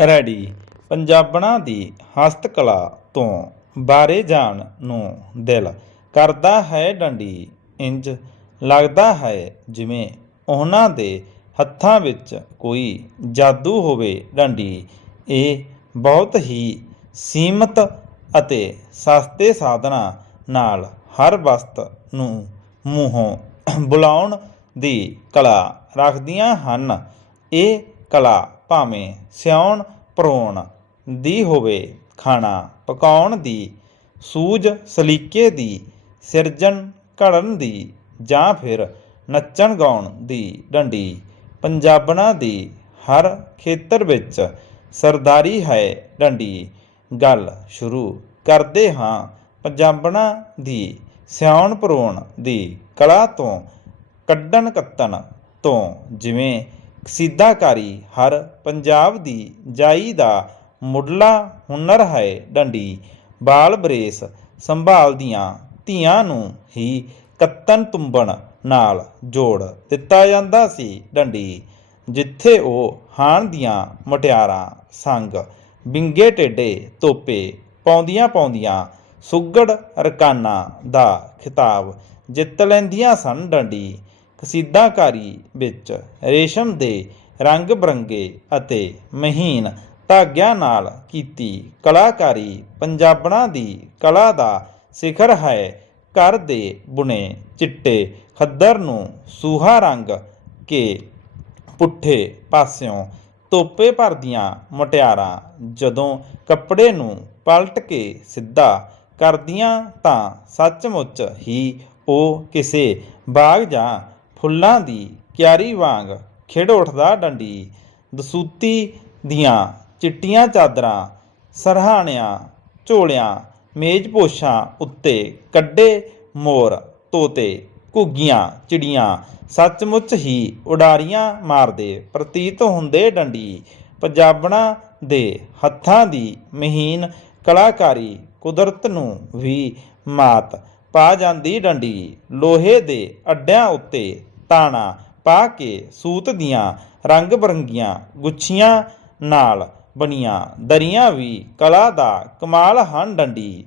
Ready. ਪੰਜਾਬਣਾਂ ਦੀ ਹਸਤਕਲਾ ਤੋਂ ਬਾਰੇ ਜਾਣ ਨੂੰ ਦਿਲ ਕਰਦਾ ਹੈ ਡੰਡੀ ਇੰਜ, ਲੱਗਦਾ ਹੈ ਜਿਵੇਂ ਉਹਨਾਂ ਦੇ ਹੱਥਾਂ ਵਿੱਚ ਕੋਈ ਜਾਦੂ ਹੋਵੇ ਡੰਡੀ। ਇਹ ਬਹੁਤ ਹੀ ਸੀਮਤ ਅਤੇ ਸਸਤੇ ਸਾਧਨਾਂ ਨਾਲ ਹਰ ਵਸਤ ਨੂੰ ਮੂੰਹੋਂ ਬੁਲਾਉਣ ਦੀ ਕਲਾ ਰੱਖਦੀਆਂ ਹਨ। ਇਹ ਕਲਾ ਭਾਵੇਂ ਸਿਉਣ ਪਰੋਣ ਦੀ ਹੋਵੇ, ਖਾਣਾ ਪਕਾਉਣ ਦੀ ਸੂਝ ਸਲੀਕੇ ਦੀ, ਸਿਰਜਣ ਘੜਨ ਦੀ, ਜਾਂ ਫਿਰ ਨੱਚਣ ਗਾਉਣ ਦੀ ਡੰਡੀ, ਪੰਜਾਬਣਾਂ ਦੀ, ਹਰ ਖੇਤਰ ਵਿੱਚ ਸਰਦਾਰੀ ਹੈ ਡੰਡੀ। ਗੱਲ ਸ਼ੁਰੂ ਕਰਦੇ ਹਾਂ ਪੰਜਾਬਣਾਂ ਦੀ ਸਿਆਉਣ ਪਰੋਣ ਦੀ ਕਲਾ ਤੋਂ ਕੱਢਣ ਕੱਤਣ ਤੋਂ, ਜਿਵੇਂ ਕਸੀਦਾਕਾਰੀ ਹਰ ਪੰਜਾਬ ਦੀ ਜਾਈ ਦਾ ਮੁੱਢਲਾ ਹੁਨਰ ਹੈ ਡੰਡੀ। ਬਾਲ ਬਰੇਸ ਸੰਭਾਲਦੀਆਂ ਧੀਆਂ ਨੂੰ ਹੀ ਕੱਤਨ ਤੁੰਬਣ ਨਾਲ ਜੋੜ ਦਿੱਤਾ ਜਾਂਦਾ ਸੀ ਡੰਡੀ, ਜਿੱਥੇ ਉਹ ਹਾਣ ਦੀਆਂ ਮੁਟਿਆਰਾਂ ਸੰਗ ਬਿੰਗੇ ਟੇਡੇ ਤੋਪੇ ਪਾਉਂਦੀਆਂ ਪਾਉਂਦੀਆਂ ਸੁੱਗੜ ਰਕਾਨਾ ਦਾ ਖਿਤਾਬ ਜਿੱਤ ਲੈਂਦੀਆਂ ਸਨ ਡੰਡੀ। ਕਸੀਦਾਕਾਰੀ ਵਿੱਚ ਰੇਸ਼ਮ ਦੇ ਰੰਗ ਬਰੰਗੇ ਅਤੇ ਮਹੀਨ ਧਾਗਿਆਂ ਨਾਲ ਕੀਤੀ ਕਲਾਕਾਰੀ ਪੰਜਾਬਣਾਂ ਦੀ ਕਲਾ ਦਾ ਸਿਖਰ ਹੈ। ਘਰ ਦੇ ਬੁਣੇ ਚਿੱਟੇ ਖੱਦਰ ਨੂੰ ਸੂਹਾ ਰੰਗ ਕੇ ਪੁੱਠੇ ਪਾਸਿਓਂ ਤੋਪੇ ਭਰਦੀਆਂ ਮੁਟਿਆਰਾਂ ਜਦੋਂ ਕੱਪੜੇ ਨੂੰ ਪਲਟ ਕੇ ਸਿੱਧਾ ਕਰਦੀਆਂ ਤਾਂ ਸੱਚਮੁੱਚ ਹੀ ਉਹ ਕਿਸੇ ਬਾਗ ਜਾਂ ਫੁੱਲਾਂ ਦੀ ਕਿਆਰੀ ਵਾਂਗ ਖਿੜ ਉੱਠਦਾ ਡੰਡੀ। ਦਸੂਤੀ ਦੀਆਂ ਚਿੱਟੀਆਂ ਚਾਦਰਾਂ, ਸਰਹਾਣਿਆਂ, ਝੋਲਿਆਂ, ਮੇਜ਼ਪੋਸ਼ਾਂ ਉੱਤੇ ਕੱਡੇ ਮੋਰ ਤੋਤੇ, ਘੁੱਗੀਆਂ, ਚਿੜੀਆਂ ਸੱਚਮੁੱਚ ਹੀ ਉਡਾਰੀਆਂ ਮਾਰਦੇ ਪ੍ਰਤੀਤ ਹੁੰਦੇ ਡੰਡੀ। ਪੰਜਾਬਣਾਂ ਦੇ ਹੱਥਾਂ ਦੀ ਮਹੀਨ ਕਲਾਕਾਰੀ ਕੁਦਰਤ ਨੂੰ ਵੀ ਮਾਤ ਪਾ ਜਾਂਦੀ ਡੰਡੀ। ਲੋਹੇ ਦੇ ਅੱਡਿਆਂ ਉੱਤੇ ਤਾਣਾ ਪਾ ਕੇ ਸੂਤ ਦੀਆਂ ਰੰਗ ਬਰੰਗੀਆਂ ਗੁੱਛੀਆਂ ਨਾਲ ਬਣੀਆਂ, ਦਰੀਆਂ ਵੀ ਕਲਾ ਦਾ ਕਮਾਲ ਹਨ ਡੰਡੀ।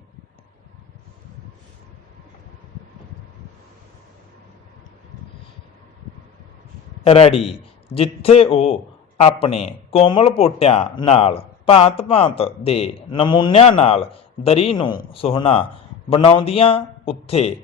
ਰੜੀ ਜਿੱਥੇ ਉਹ ਆਪਣੇ ਕੋਮਲ ਪੋਟਿਆਂ ਨਾਲ ਭਾਂਤ-ਭਾਂਤ ਦੇ ਨਮੂਨਿਆਂ ਨਾਲ ਦਰੀ ਨੂੰ ਸੋਹਣਾ ਬਣਾਉਂਦੀਆਂ, ਉੱਥੇ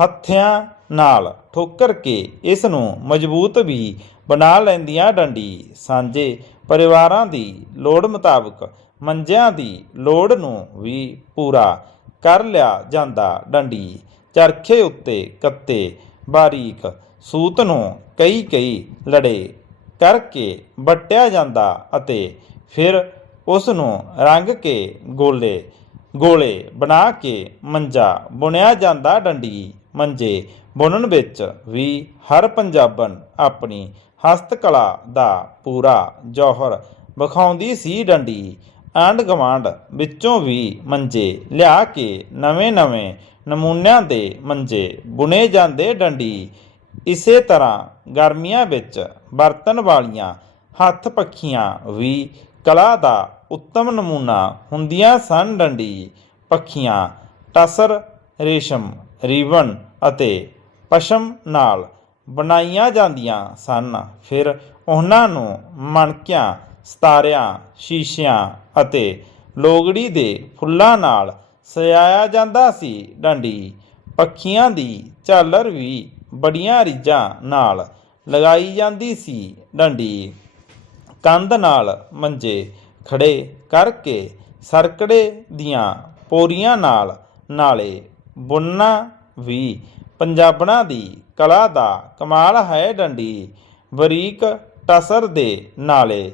ਹੱਥਿਆਂ ਨਾਲ ਠੋਕਰ ਕੇ ਇਸ ਨੂੰ ਮਜ਼ਬੂਤ ਵੀ ਬਣਾ ਲੈਂਦੀਆਂ ਡੰਡੀ। ਸਾਂਝੇ ਪਰਿਵਾਰਾਂ ਦੀ ਲੋੜ ਮੁਤਾਬਕ ਮੰਜਿਆਂ ਦੀ ਲੋੜ ਨੂੰ ਵੀ ਪੂਰਾ ਕਰ ਲਿਆ ਜਾਂਦਾ ਡੰਡੀ। ਚਰਖੇ ਉੱਤੇ ਕੱਤੇ ਬਾਰੀਕ ਸੂਤ ਨੂੰ ਕਈ ਕਈ ਲੜੇ ਕਰਕੇ ਵੱਟਿਆ ਜਾਂਦਾ ਅਤੇ ਫਿਰ ਉਸ ਨੂੰ ਰੰਗ ਕੇ ਗੋਲੇ ਗੋਲੇ ਬਣਾ ਕੇ ਮੰਜਾ ਬੁਣਿਆ ਜਾਂਦਾ ਡੰਡੀ। ਮੰਜੇ ਬੁਣਨ ਵਿੱਚ ਵੀ ਹਰ ਪੰਜਾਬਣ ਆਪਣੀ ਹਸਤਕਲਾ ਦਾ ਪੂਰਾ ਜੋਹਰ ਵਿਖਾਉਂਦੀ ਸੀ ਡੰਡੀ। ਆਂਢ ਗਵਾਂਢ ਵਿੱਚੋਂ ਵੀ ਮੰਜੇ ਲਿਆ ਕੇ ਨਵੇਂ-ਨਵੇਂ ਨਮੂਨਿਆਂ ਦੇ ਮੰਜੇ ਬੁਣੇ ਜਾਂਦੇ ਡੰਡੀ। ਇਸੇ ਤਰ੍ਹਾਂ ਗਰਮੀਆਂ ਵਿੱਚ ਵਰਤਣ ਵਾਲੀਆਂ ਹੱਥ ਪੱਖੀਆਂ ਵੀ ਕਲਾ ਦਾ ਉੱਤਮ ਨਮੂਨਾ ਹੁੰਦੀਆਂ ਸਨ ਡੰਡੀ। ਪੱਖੀਆਂ ਟਸਰ ਰੇਸ਼ਮ ਰਿਬਨ ਅਤੇ ਪਸ਼ਮ ਨਾਲ ਬਣਾਈਆਂ ਜਾਂਦੀਆਂ ਸਨ। ਫਿਰ ਉਹਨਾਂ ਨੂੰ ਮਣਕਿਆਂ, ਸਤਾਰਿਆਂ, ਸ਼ੀਸ਼ਿਆਂ ਅਤੇ ਲੋਗੜੀ ਦੇ ਫੁੱਲਾਂ ਨਾਲ ਸਜਾਇਆ ਜਾਂਦਾ ਸੀ। ਡੰਡੀ ਪੱਖੀਆਂ ਦੀ ਝਾਲਰ ਵੀ ਬੜੀਆਂ ਰੀਝਾਂ ਨਾਲ ਲਗਾਈ ਜਾਂਦੀ ਸੀ। ਡੰਡੀ ਕੰਧ ਨਾਲ ਮੰਜੇ ਖੜੇ ਕਰਕੇ ਸਰਕੜੇ ਦੀਆਂ ਪੋਰੀਆਂ ਨਾਲ ਨਾਲੇ ਬੁੰਨਾ ਵੀ, ਪੰਜਾਬਣਾਂ ਦੀ ਕਲਾ ਦਾ ਕਮਾਲ ਹੈ ਡੰਡੀ। ਬਰੀਕ ਟਸਰ ਦੇ ਨਾਲੇ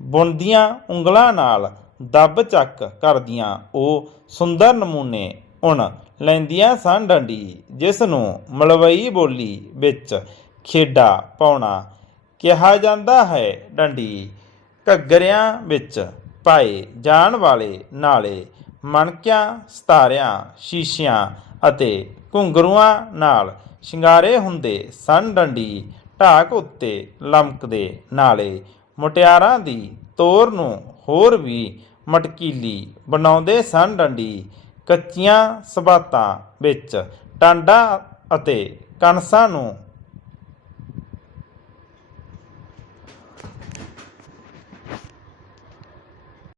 ਬੁਣਦੀਆਂ ਉਂਗਲਾਂ ਨਾਲ ਦੱਬ ਚੱਕ ਕਰਦੀਆਂ। ਉਹ ਸੁੰਦਰ ਨਮੂਨੇ ਉਣ ਲੈਂਦੀਆਂ ਸਨ ਡੰਡੀ ਜਿਸ ਨੂੰ ਮਲਵਈ ਬੋਲੀ ਵਿੱਚ ਖੇਡਾ ਪਾਉਣਾ ਕਿਹਾ ਜਾਂਦਾ ਹੈ ਡੰਡੀ। ਘੱਗਰਿਆਂ ਵਿੱਚ ਪਾਏ ਜਾਣ ਵਾਲੇ ਨਾਲੇ ਮਣਕਿਆਂ, ਸਤਾਰਿਆਂ, ਸ਼ੀਸ਼ਿਆਂ ਅਤੇ ਘੁੰਗਰੂਆਂ ਨਾਲ ਸ਼ਿੰਗਾਰੇ ਹੁੰਦੇ ਸਨ ਡੰਡੀ ਢਾਕ ਉੱਤੇ ਲਮਕਦੇ ਨਾਲੇ ਮੁਟਿਆਰਾਂ ਦੀ ਤੋਰ ਨੂੰ ਹੋਰ ਵੀ ਮਟਕੀਲੀ ਬਣਾਉਂਦੇ ਸਨ ਡੰਡੀ ਕੱਚੀਆਂ ਸਬਾਤਾਂ ਵਿੱਚ ਟਾਂਡਾ ਅਤੇ ਕਣਸਾਂ ਨੂੰ